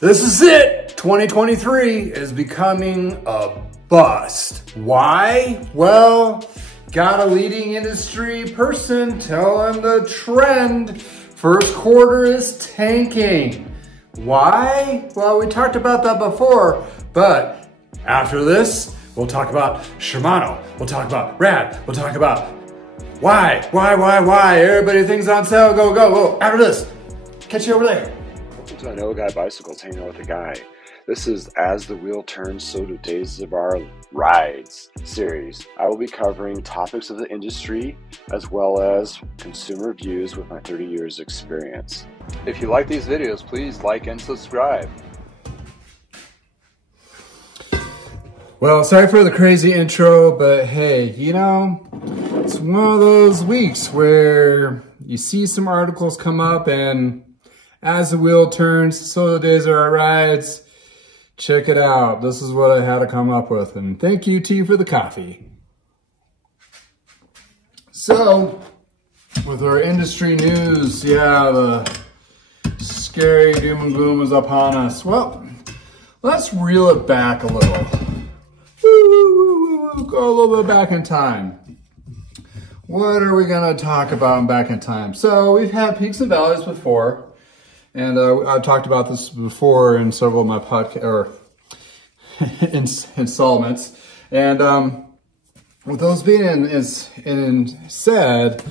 This is it. 2023 is becoming a bust. Why? Well, got a leading industry person telling the trend. First quarter is tanking. Why? Well, we talked about that before, but after this, we'll talk about Shimano. We'll talk about Rad. We'll talk about why? Everybody thinks on sale. Go. After this, catch you over there. Welcome to I Know a Guy Bicycles, hanging out with a guy. This is As the Wheel Turns, So Do Days of Our Rides series. I will be covering topics of the industry as well as consumer views with my 30 years experience. If you like these videos, please like and subscribe. Well, sorry for the crazy intro, but hey, you know, it's one of those weeks where you see some articles come up and as the wheel turns, so the days of our rides. Check it out. This is what I had to come up with. And thank you, T, for the coffee. So, with our industry news, yeah, the scary doom and gloom is upon us. Well, let's reel it back a little. Go a little bit back in time. What are we going to talk about back in time? So, we've had peaks and valleys before. And I've talked about this before in several of my podcast or installments. And with those being said,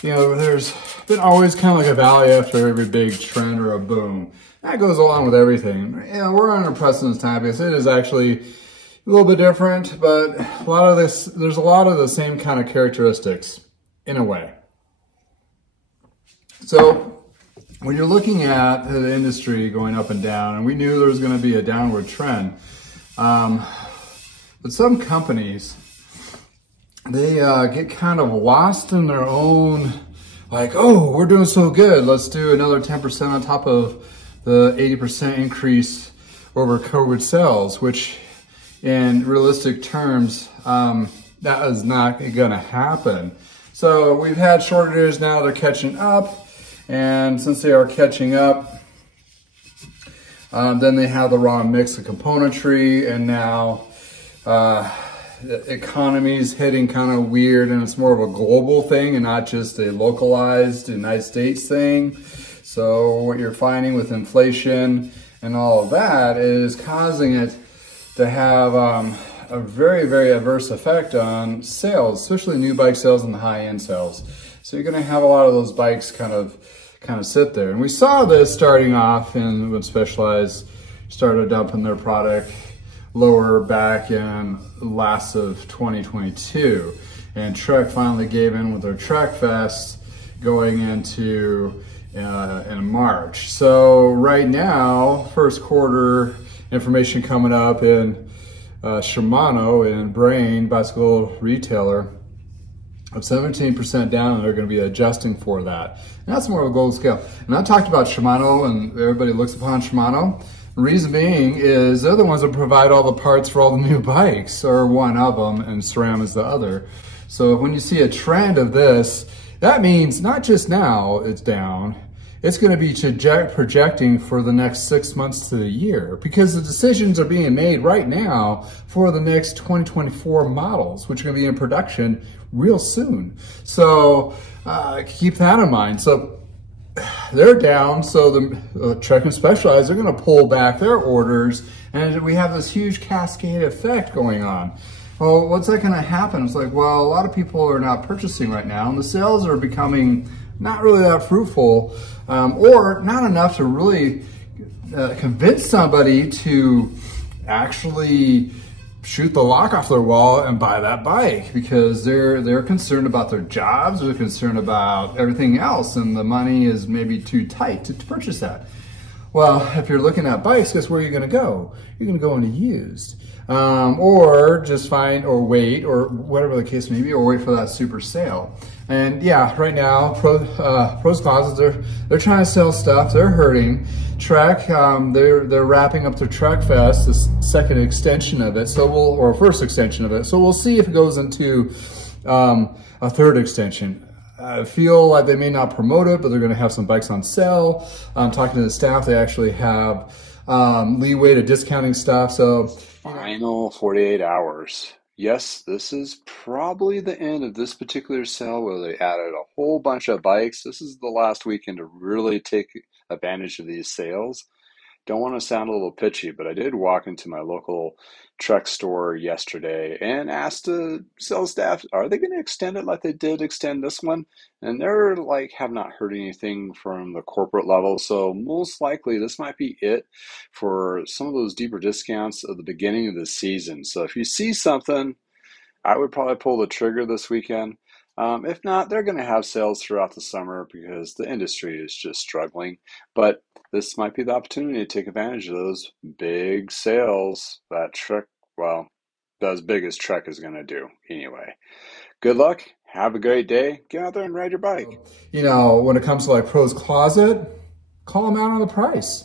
you know, there's been always kind of like a valley after every big trend or a boom. That goes along with everything. You know, we're under precedence time because it is actually a little bit different, but a lot of this, there's a lot of the same kind of characteristics in a way. So, when you're looking at the industry going up and down, and we knew there was going to be a downward trend, but some companies, they get kind of lost in their own, like, oh, we're doing so good, let's do another 10% on top of the 80% increase over COVID sales, which in realistic terms, that is not going to happen. So we've had shortages, now they're catching up. And since they are catching up, then they have the wrong mix of componentry, and now the economy's hitting kind of weird, and it's more of a global thing and not just a localized United States thing. So what you're finding with inflation and all of that is causing it to have a very, very adverse effect on sales, especially new bike sales and the high-end sales. So you're going to have a lot of those bikes kind of sit there. And we saw this starting off when Specialized started dumping their product lower back in last of 2022. And Trek finally gave in with their Trek Fest going into in March. So right now, first quarter information coming up in Shimano and Brain bicycle retailer of 17% down, and they're going to be adjusting for that. And that's more of a global scale. And I talked about Shimano, and everybody looks upon Shimano. The reason being is they're the ones that provide all the parts for all the new bikes, or one of them, and SRAM is the other. So when you see a trend of this, that means not just now it's down, it's going to be projecting for the next 6 months to the year, because the decisions are being made right now for the next 2024 models, which are going to be in production real soon. So keep that in mind. So they're down, so the Trek and Specialized are going to pull back their orders, and we have this huge cascade effect going on. Well, what's that going to happen? It's like, well, a lot of people are not purchasing right now, and the sales are becoming not really that fruitful, or not enough to really convince somebody to actually shoot the lock off their wall and buy that bike, because they're concerned about their jobs, they're concerned about everything else, and the money is maybe too tight to purchase that. Well, if you're looking at bikes, guess where you're going to go? You're going to go into used, or just find, or wait, or whatever the case may be, or wait for that super sale. And yeah, right now, Pros Closets, they're trying to sell stuff. They're hurting. Trek, they're wrapping up their Trek Fest, the second extension of it. Or first extension of it. So we'll see if it goes into a third extension. I feel like they may not promote it, but they're going to have some bikes on sale. I'm talking to the staff. They actually have leeway to discounting stuff. So Final 48 hours. Yes, this is probably the end of this particular sale where they added a whole bunch of bikes. This is the last weekend to really take advantage of these sales. Don't want to sound a little pitchy, but I did walk into my local Trek store yesterday and asked the sales staff, are they going to extend it like they did extend this one? And they're like, have not heard anything from the corporate level. So most likely this might be it for some of those deeper discounts at the beginning of the season. So if you see something, I would probably pull the trigger this weekend. If not, they're going to have sales throughout the summer because the industry is just struggling. But this might be the opportunity to take advantage of those big sales that Trek, well, as big as Trek is going to do anyway. Good luck. Have a great day. Get out there and ride your bike. you know, when it comes to like Pro's Closet, call them out on the price.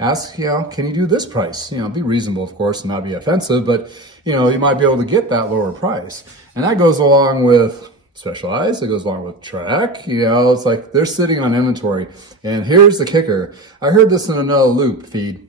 Ask, you know, can you do this price? You know, be reasonable, of course, and not be offensive, but, you know, you might be able to get that lower price. And that goes along with Specialized, it goes along with Trek, you know, it's like they're sitting on inventory. And here's the kicker. I heard this in another loop feed,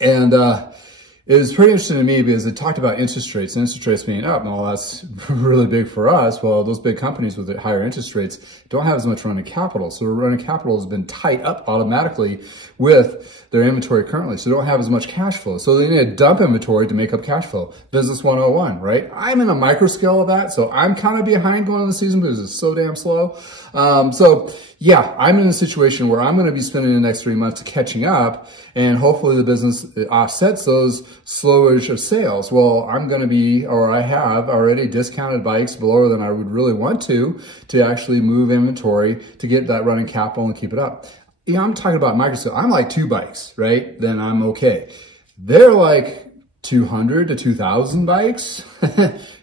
and it was pretty interesting to me because it talked about interest rates being up, and all that's really big for us. Well, those big companies with the higher interest rates don't have as much running capital. So the running capital has been tied up automatically with their inventory currently. So they don't have as much cash flow. So they need to dump inventory to make up cash flow. Business 101, right? I'm in a micro scale of that. So I'm kind of behind going into the season because it's so damn slow. So yeah, I'm in a situation where I'm going to be spending the next 3 months catching up, and hopefully the business offsets those slowage of sales. Well, I'm going to be, or I have already discounted bikes below than I would really want to actually move inventory to get that running capital and keep it up. Yeah, I'm talking about microscale. I'm like 2 bikes, right? Then I'm okay. They're like 200 to 2,000 bikes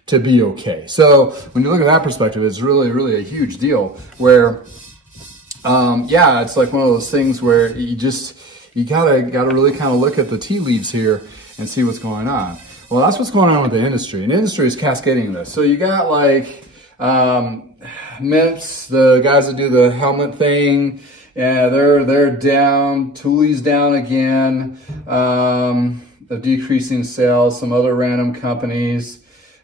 to be okay. So when you look at that perspective, it's really, really a huge deal where, yeah, it's like one of those things where you gotta really kind of look at the tea leaves here and see what's going on. Well, that's what's going on with the industry, and the industry is cascading this. So you got like Mips, the guys that do the helmet thing, yeah, they're down. Thule's down again. Of decreasing sales. Some other random companies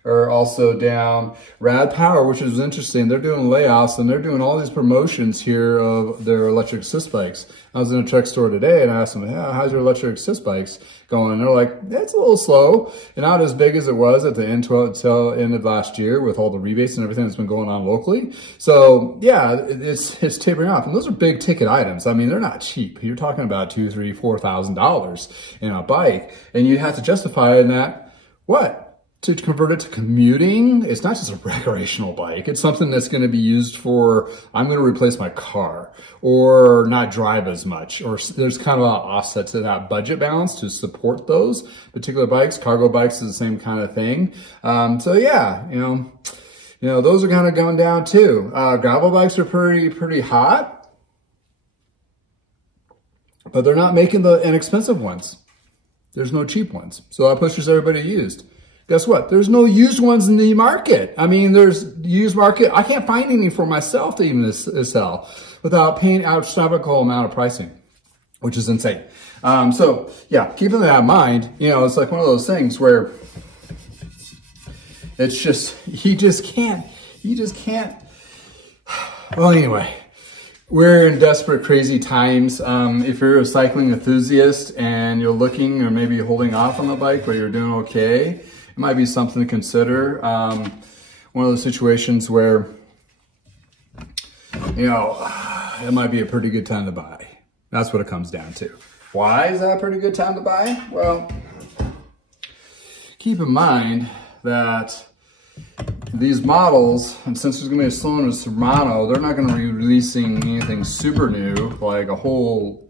are also down. Rad Power, which is interesting, they're doing layoffs and they're doing all these promotions here of their electric assist bikes. I was in a Trek store today and I asked them, yeah, how's your electric assist bikes going? And they're like, it's a little slow and not as big as it was at the end of last year with all the rebates and everything that's been going on locally. So yeah, it's tapering off. And those are big ticket items. I mean, they're not cheap. You're talking about $2,000, $3,000, $4,000 in a bike, and you have to justify in that, what? To convert it to commuting. It's not just a recreational bike. It's something that's going to be used for, I'm going to replace my car or not drive as much, or there's kind of an offset to that budget balance to support those particular bikes. Cargo bikes is the same kind of thing. So yeah, you know, those are kind of going down too. Gravel bikes are pretty hot, but they're not making the inexpensive ones. There's no cheap ones. So that pushes everybody to used. Guess what? There's no used ones in the market. I mean, there's used market. I can't find any for myself to even sell without paying astronomical amount of pricing, which is insane. So yeah, keeping that in mind, you know, it's like one of those things where it's just, you just can't. Well, anyway, we're in desperate, crazy times. If you're a cycling enthusiast and you're looking or maybe holding off on the bike, but you're doing okay, it might be something to consider. One of those situations where, you know, it might be a pretty good time to buy. That's what it comes down to. Why is that a pretty good time to buy? Well, keep in mind that these models, and since there's gonna be a cylinder Shimano, they're not gonna be releasing anything super new, like a whole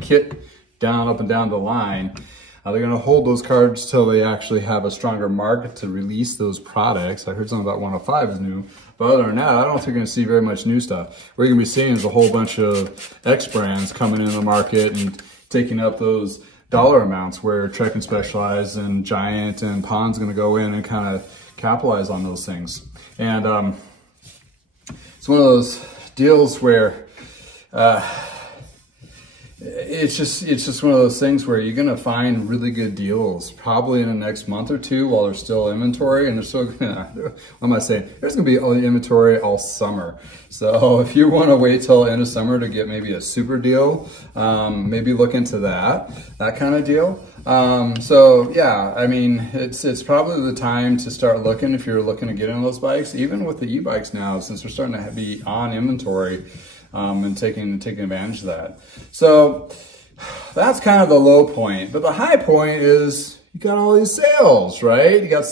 kit up and down the line. They're going to hold those cards till they actually have a stronger market to release those products. I heard something about 105 is new, but other than that, I don't think you're going to see very much new stuff. What you're going to be seeing is a whole bunch of X brands coming in the market and taking up those dollar amounts where Trek and Specialized and Giant and Pond's going to go in and kind of capitalize on those things. And it's one of those deals where it's just one of those things where you're gonna find really good deals probably in the next month or two while there's still inventory, and there's still what am I saying? There's gonna be all the inventory all summer. So if you want to wait till end of summer to get maybe a super deal, maybe look into that kind of deal. So yeah, I mean, it's probably the time to start looking if you're looking to get in those bikes, even with the e-bikes now, since they're starting to be on inventory. And taking advantage of that. So that's kind of the low point. But the high point is you got all these sales, right? You got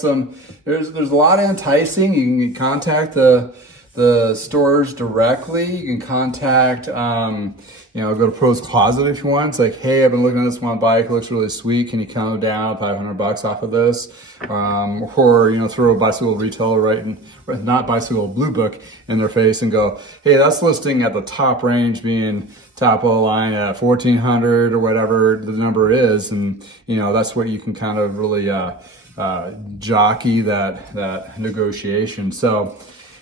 there's a lot of enticing. You can contact the stores directly. You can contact, go to Pro's Closet if you want. It's like, hey, I've been looking at this one bike. It looks really sweet. Can you count down $500 off of this? Or, throw a bicycle retailer not bicycle blue book in their face and go, hey, that's listing at the top range being top of the line at 1400 or whatever the number is. And, that's what you can kind of really, jockey that negotiation. So,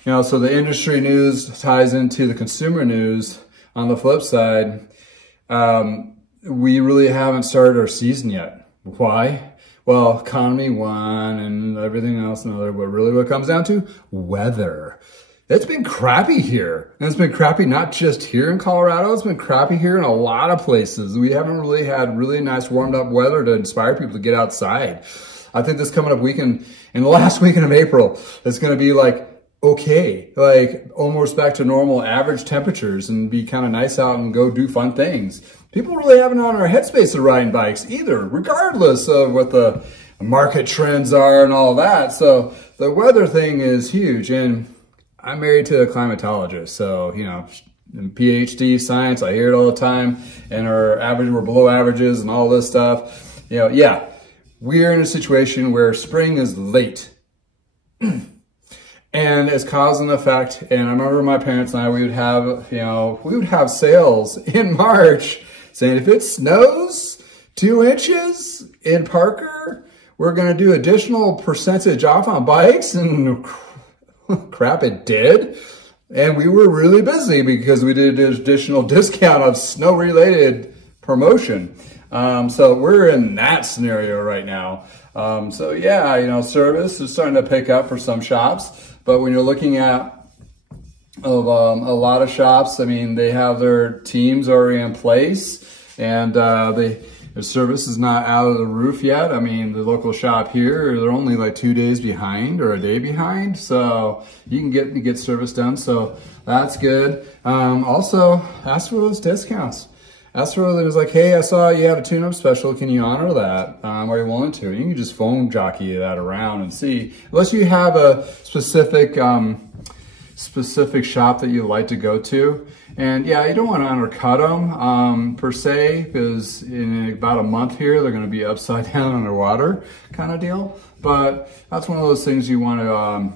so the industry news ties into the consumer news. On the flip side, we really haven't started our season yet. Why? Well, economy one and everything else another, but really what it comes down to? Weather. It's been crappy here. And it's been crappy not just here in Colorado, it's been crappy here in a lot of places. We haven't really had really nice warmed up weather to inspire people to get outside. I think this coming up weekend, in the last weekend of April, it's gonna be like, okay, like almost back to normal average temperatures and be kind of nice out and go do fun things. People really haven't on our headspace of riding bikes either, regardless of what the market trends are and all that. So the weather thing is huge. And I'm married to a climatologist. So, in PhD science, I hear it all the time. And we're below averages and all this stuff. Yeah, we're in a situation where spring is late. And it's cause and effect. And I remember my parents and I, we would have sales in March saying if it snows 2 inches in Parker, we're going to do additional percentage off on bikes. And crap, it did. And we were really busy because we did an additional discount of snow related promotion. So we're in that scenario right now. So yeah, service is starting to pick up for some shops. But when you're looking at a lot of shops, I mean, they have their teams already in place, and the service is not out of the roof yet. I mean, the local shop here, they're only like 2 days behind or a day behind, so you can get service done. So that's good. Also, ask for those discounts. Ask for it was like, hey, I saw you had a tune-up special. Can you honor that? Are you willing to? You can just phone jockey that around and see. Unless you have a specific shop that you like to go to. And yeah, you don't want to undercut them per se, because in about a month here, they're going to be upside down underwater kind of deal. But that's one of those things you want to,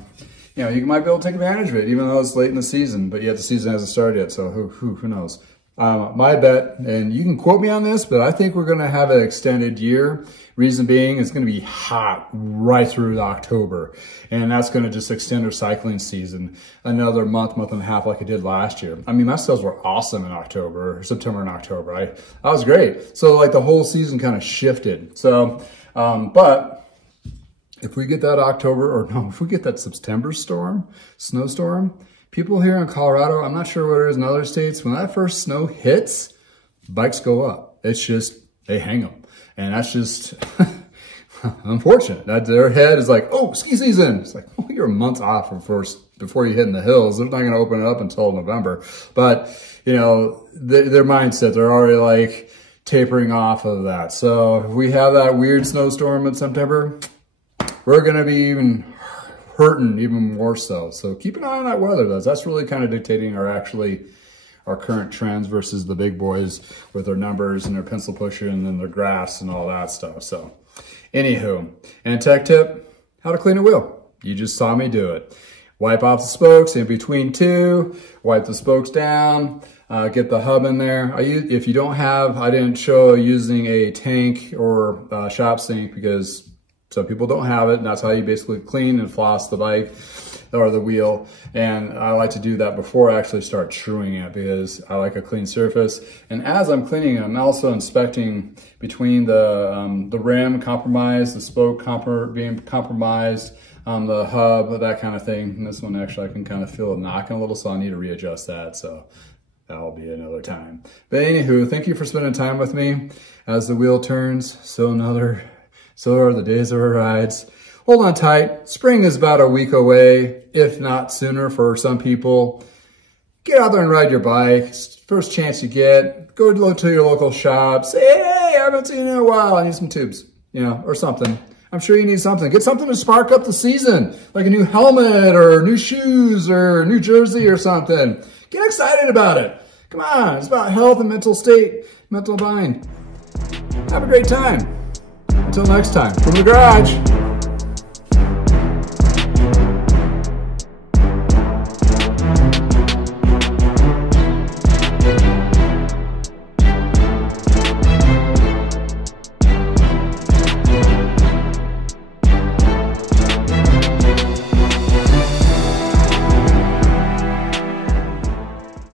you might be able to take advantage of it, even though it's late in the season. But yet the season hasn't started yet, so who knows? My bet, and you can quote me on this, but I think we're going to have an extended year. Reason being, it's going to be hot right through October, and that's going to just extend our cycling season another month and a half like it did last year. I mean, my sales were awesome in September and October. That was great. So like the whole season kind of shifted. So, but if we get that if we get that September snowstorm, people here in Colorado, I'm not sure what it is in other states, when that first snow hits, bikes go up. It's just, they hang them. And that's just unfortunate. That their head is like, oh, ski season. It's like, oh, you're a month off before you hit in the hills. They're not going to open it up until November. But, their mindset, they're already like tapering off of that. So if we have that weird snowstorm in September, we're going to be even hurting even more so. So keep an eye on that weather, though. That's really kind of dictating our current trends versus the big boys with their numbers and their pencil pushing and their graphs and all that stuff. So anywho, and tech tip, how to clean a wheel. You just saw me do it. Wipe off the spokes in between two, wipe the spokes down, get the hub in there. If you don't have, I didn't show using a tank or a shop sink because some people don't have it, and that's how you basically clean and floss the bike or the wheel. And I like to do that before I actually start truing it, because I like a clean surface. And as I'm cleaning it, I'm also inspecting between the rim compromised, the spoke being compromised, the hub, that kind of thing. And this one actually I can kind of feel it knocking a little, so I need to readjust that. So that'll be another time. But anywho, thank you for spending time with me. As the wheel turns, so are the days of our rides. Hold on tight. Spring is about a week away, if not sooner for some people. Get out there and ride your bike. First chance you get. Go to your local shop. Say, hey, I haven't seen you in a while. I need some tubes, you know, or something. I'm sure you need something. Get something to spark up the season, like a new helmet or new shoes or a new jersey or something. Get excited about it. Come on, it's about health and mental state, mental mind. Have a great time. Until next time, from the garage.